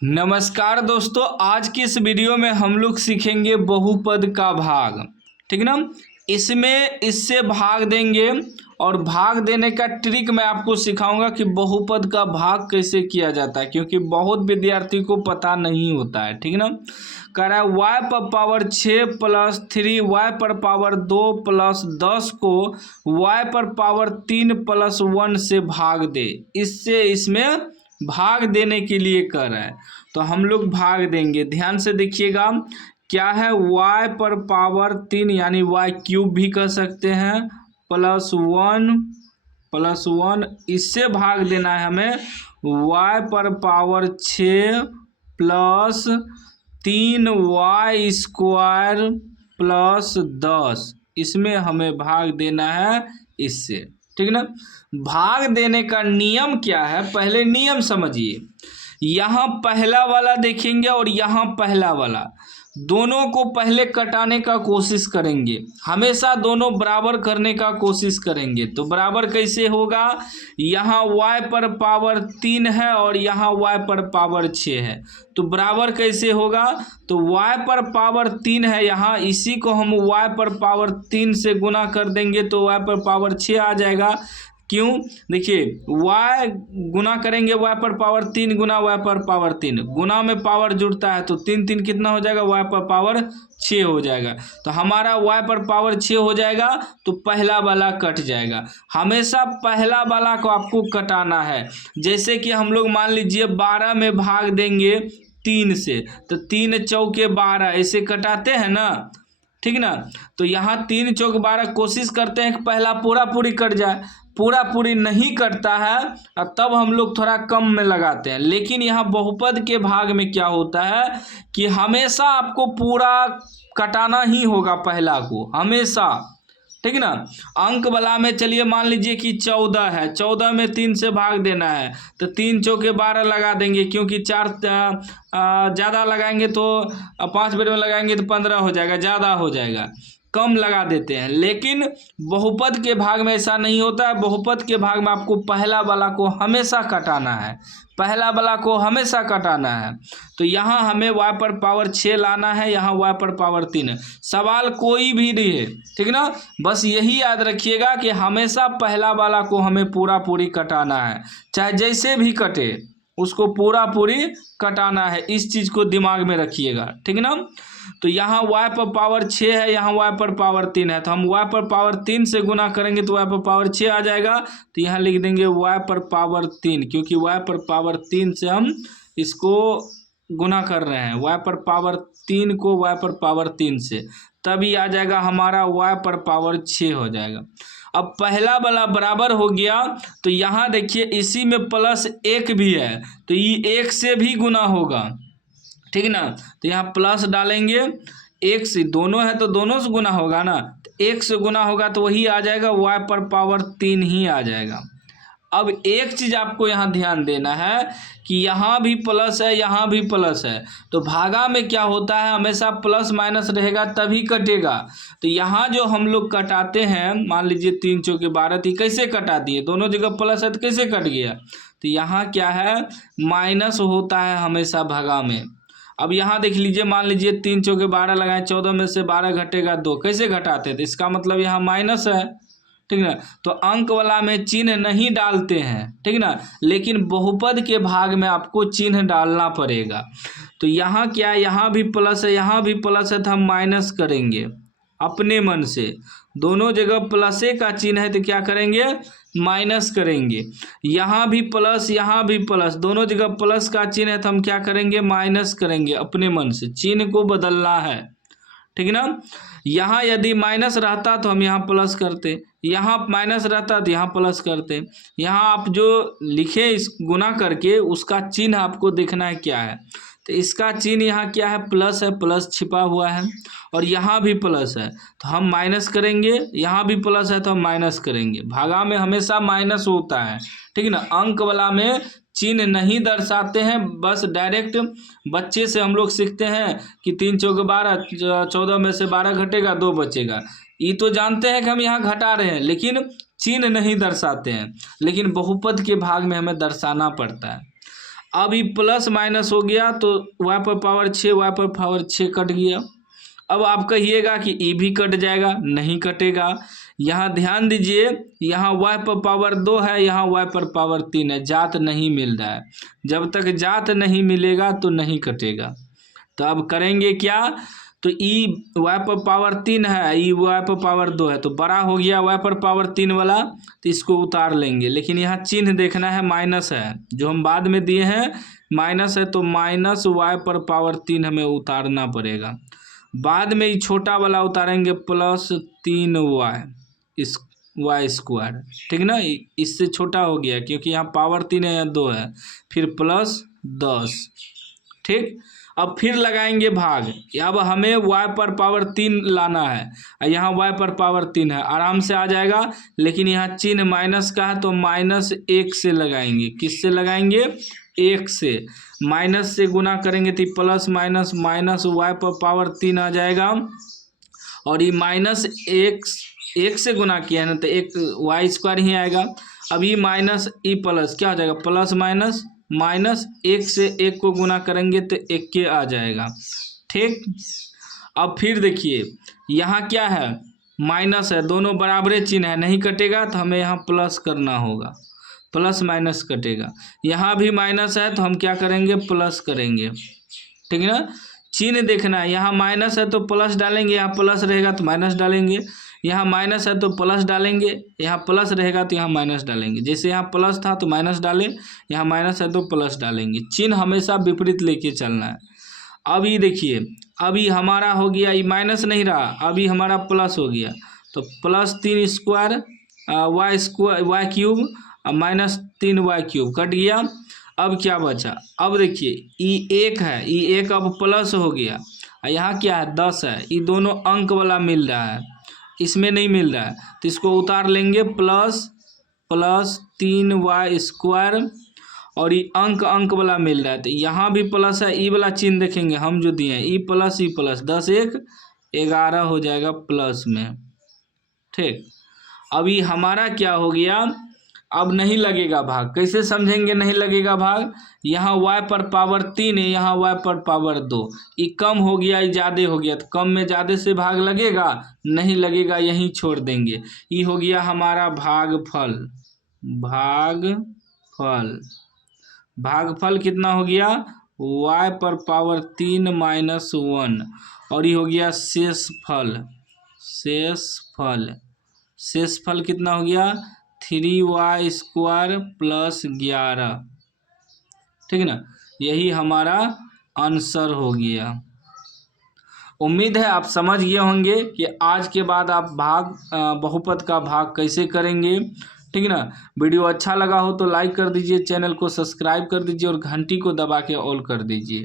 नमस्कार दोस्तों, आज की इस वीडियो में हम लोग सीखेंगे बहुपद का भाग। ठीक ना। इसमें इससे भाग देंगे और भाग देने का ट्रिक मैं आपको सिखाऊंगा कि बहुपद का भाग कैसे किया जाता है, क्योंकि बहुत विद्यार्थी को पता नहीं होता है। ठीक ना। कह रहा है y पर पावर 6 प्लस 3 y पर पावर 2 प्लस 10 को y पर पावर 3 प्लस 1 से भाग दे। इससे इसमें भाग देने के लिए कर रहा है, तो हम लोग भाग देंगे। ध्यान से देखिएगा, क्या है y पर पावर 3 यानी y क्यूब भी कर सकते हैं प्लस वन इससे भाग देना है हमें y पर power 6 plus 3y square plus 10, इसमें हमें भाग देना है इससे। ठीक ना। भाग देने का नियम क्या है, पहले नियम समझिए। यहाँ पहला वाला देखेंगे और यहाँ पहला वाला, दोनों को पहले कटाने का कोशिश करेंगे। हमेशा दोनों बराबर करने का कोशिश करेंगे। तो बराबर कैसे होगा, यहाँ y पर पावर 3 है और यहाँ y पर पावर 6 है, तो बराबर कैसे होगा। तो y पर पावर 3 है, यहाँ इसी को हम y पर पावर 3 से गुना कर देंगे तो y पर पावर 6 आ जाएगा। क्यों, देखिए y गुना करेंगे y पर पावर 3 गुना y पर पावर 3, गुना में पावर जुड़ता है तो 3 3 कितना हो जाएगा, y पर पावर 6 हो जाएगा। तो हमारा y पर पावर 6 हो जाएगा, तो पहला वाला कट जाएगा। हमेशा पहला वाला को आपको कटाना है। जैसे कि हम लोग मान लीजिए 12 में भाग देंगे 3 से, तो 3 चौके 12 ऐसे कटाते हैं ना। ठीक ना। तो यहाँ 3 चौक 12 कोशिश करते हैं कि पहला पूरा पूरी कट जाए, पूरा पूरी नहीं कटता है और तब हम लोग थोड़ा कम में लगाते हैं। लेकिन यहाँ बहुपद के भाग में क्या होता है कि हमेशा आपको पूरा कटाना ही होगा पहला को, हमेशा। ठीक ना। अंक वाला में चलिए मान लीजिए कि 14 है, 14 में 3 से भाग देना है, तो 3 चौके 12 लगा देंगे, क्योंकि 4 ज़्यादा लगाएंगे तो 5 बेर में लगाएंगे तो 15 हो जाएगा, ज़्यादा हो जाएगा, कम लगा देते हैं। लेकिन बहुपद के भाग में ऐसा नहीं होता है। बहुपद के भाग में आपको पहला वाला को हमेशा कटाना है, पहला वाला को हमेशा कटाना है। तो यहाँ हमें y पर पावर 6 लाना है, यहाँ y पर पावर 3 है। सवाल कोई भी नहीं है, ठीक ना। बस यही याद रखिएगा कि हमेशा पहला वाला को हमें पूरा पूरी कटाना है, चाहे जैसे भी कटे उसको पूरा पूरी कटाना है। इस चीज़ को दिमाग में रखिएगा, ठीक ना। तो यहाँ y पर पावर 6 है, यहाँ y पर पावर 3 है, तो हम y पर पावर 3 से गुना करेंगे तो y पर पावर 6 आ जाएगा। तो यहाँ लिख देंगे y पर पावर 3, क्योंकि y पर पावर 3 से हम इसको गुना कर रहे हैं, y पर पावर 3 को y पर पावर 3 से, तभी आ जाएगा हमारा y पर पावर 6 हो जाएगा। अब पहला वाला बराबर हो गया, तो यहाँ देखिए इसी में प्लस 1 भी है, तो ये 1 से भी गुना होगा। ठीक ना। तो यहाँ प्लस डालेंगे, 1 से दोनों है तो दोनों से गुना होगा ना, तो 1 से गुना होगा तो वही आ जाएगा, y पर पावर 3 ही आ जाएगा। अब एक चीज़ आपको यहाँ ध्यान देना है कि यहाँ भी प्लस है, यहाँ भी प्लस है, तो भागा में क्या होता है, हमेशा प्लस माइनस रहेगा तभी कटेगा। तो यहाँ जो हम लोग कटाते हैं, मान लीजिए 3 चौके 12, थी कैसे कटा दिए, दोनों जगह प्लस है तो कैसे कट गया। तो यहाँ क्या है, माइनस होता है हमेशा भागा में। अब यहाँ देख लीजिए, मान लीजिए 3 चौके 12 लगाए, 14 में से 12 घटेगा 2, कैसे घटाते थे, इसका मतलब यहाँ माइनस है। ठीक ना। तो अंक वाला में चिन्ह नहीं डालते हैं, ठीक ना, लेकिन बहुपद के भाग में आपको चिन्ह डालना पड़ेगा। तो यहाँ क्या है, यहाँ भी प्लस है, यहाँ भी प्लस है, तो हम माइनस करेंगे अपने मन से। दोनों जगह प्लसे का चिन्ह है तो क्या करेंगे, माइनस करेंगे। यहाँ भी प्लस, यहाँ भी प्लस, दोनों जगह प्लस का चिन्ह है तो हम क्या करेंगे, माइनस करेंगे अपने मन से। चिन्ह को बदलना है, ठीक ना। यहाँ यदि माइनस रहता तो हम यहाँ प्लस करते, यहाँ माइनस रहता तो यहाँ प्लस करते। यहाँ आप जो लिखे इस गुना करके, उसका चिन्ह आपको देखना है क्या है। तो इसका चिन्ह यहाँ क्या है, प्लस है, प्लस छिपा हुआ है, और यहाँ भी प्लस है तो हम माइनस करेंगे, यहाँ भी प्लस है तो हम माइनस करेंगे। भागा में हमेशा माइनस होता है, ठीक ना। अंक वाला में चिन्ह नहीं दर्शाते हैं, बस डायरेक्ट बच्चे से हम लोग सीखते हैं कि 3 चौके 12, 14 में से 12 घटेगा 2 बचेगा। ये तो जानते हैं कि हम यहाँ घटा रहे हैं, लेकिन चिन्ह नहीं दर्शाते हैं। लेकिन बहुपद के भाग में हमें दर्शाना पड़ता है। अब ये प्लस माइनस हो गया तो y पर पावर 6 y पर पावर 6 कट गया। अब आप कहिएगा कि ये भी कट जाएगा, नहीं कटेगा। यहाँ ध्यान दीजिए, यहाँ y पर पावर 2 है, यहाँ y पर पावर 3 है, जात नहीं मिल रहा है। जब तक जात नहीं मिलेगा तो नहीं कटेगा। तो अब करेंगे क्या, तो ई y पर पावर 3 है, ई y पर पावर 2 है, तो बड़ा हो गया y पर पावर 3 वाला, तो इसको उतार लेंगे। लेकिन यहाँ चिन्ह देखना है, माइनस है, जो हम बाद में दिए हैं माइनस है, तो माइनस y पर पावर 3 हमें उतारना पड़ेगा। बाद में ये छोटा वाला उतारेंगे, प्लस 3y इस y स्क्वायर, ठीक ना। इससे छोटा हो गया क्योंकि यहाँ पावर 3 है, यहाँ 2 है, फिर प्लस 10, ठीक। अब फिर लगाएंगे भाग। अब हमें y पर पावर 3 लाना है, यहाँ y पर पावर 3 है, आराम से आ जाएगा। लेकिन यहाँ चिन्ह माइनस का है तो -1 से लगाएंगे। किससे लगाएंगे, 1 से। माइनस से गुना करेंगे तो प्लस माइनस माइनस y पर पावर 3 आ जाएगा, और ये -1 से गुना किया है ना, तो एक y स्क्वायर ही आएगा। अब ये माइनस ई प्लस क्या हो जाएगा, प्लस माइनस माइनस, 1 से 1 को गुना करेंगे तो 1 के आ जाएगा, ठीक। अब फिर देखिए यहाँ क्या है, माइनस है, दोनों बराबरे चिन्ह है, नहीं कटेगा तो हमें यहाँ प्लस करना होगा, प्लस माइनस कटेगा। यहाँ भी माइनस है तो हम क्या करेंगे, प्लस करेंगे, ठीक है ना। चिन्ह देखना है, यहाँ माइनस है तो प्लस डालेंगे, यहाँ प्लस रहेगा तो माइनस डालेंगे, यहाँ माइनस है तो प्लस डालेंगे, यहाँ प्लस रहेगा तो यहाँ माइनस डालेंगे। जैसे यहाँ प्लस था तो माइनस डालें, यहाँ माइनस है तो प्लस डालेंगे। चिन्ह हमेशा विपरीत लेके चलना है। अभी देखिए, अभी हमारा हो गया, ये माइनस नहीं रहा, अभी हमारा प्लस हो गया, तो plus 3 square y cube -3y³ cut गया। अब क्या बचा, अब देखिए ई 1 है, ई 1 अब प्लस हो गया, यहाँ क्या है 10 है, ये दोनों अंक वाला मिल रहा है, इसमें नहीं मिल रहा है, तो इसको उतार लेंगे, प्लस 3y², और ये अंक वाला मिल रहा है, तो यहाँ भी प्लस है, ई वाला चिन्ह देखेंगे हम जो दिए हैं, ई प्लस 10 1 11 हो जाएगा प्लस में, ठीक। अभी हमारा क्या हो गया, अब नहीं लगेगा भाग। कैसे समझेंगे नहीं लगेगा भाग, यहाँ y पर पावर 3 है, यहाँ y पर पावर 2, ये कम हो गया, ये ज़्यादा हो गया, तो कम में ज़्यादा से भाग लगेगा, नहीं लगेगा, यहीं छोड़ देंगे। ये हो गया हमारा भागफल। भागफल कितना हो गया, y पर पावर 3 -1, और ये हो गया शेषफल कितना हो गया, 3y² + 11, ठीक है ना। यही हमारा आंसर हो गया। उम्मीद है आप समझ गए होंगे कि आज के बाद आप बहुपद का भाग कैसे करेंगे, ठीक है ना। वीडियो अच्छा लगा हो तो लाइक कर दीजिए, चैनल को सब्सक्राइब कर दीजिए और घंटी को दबा के ऑल कर दीजिए।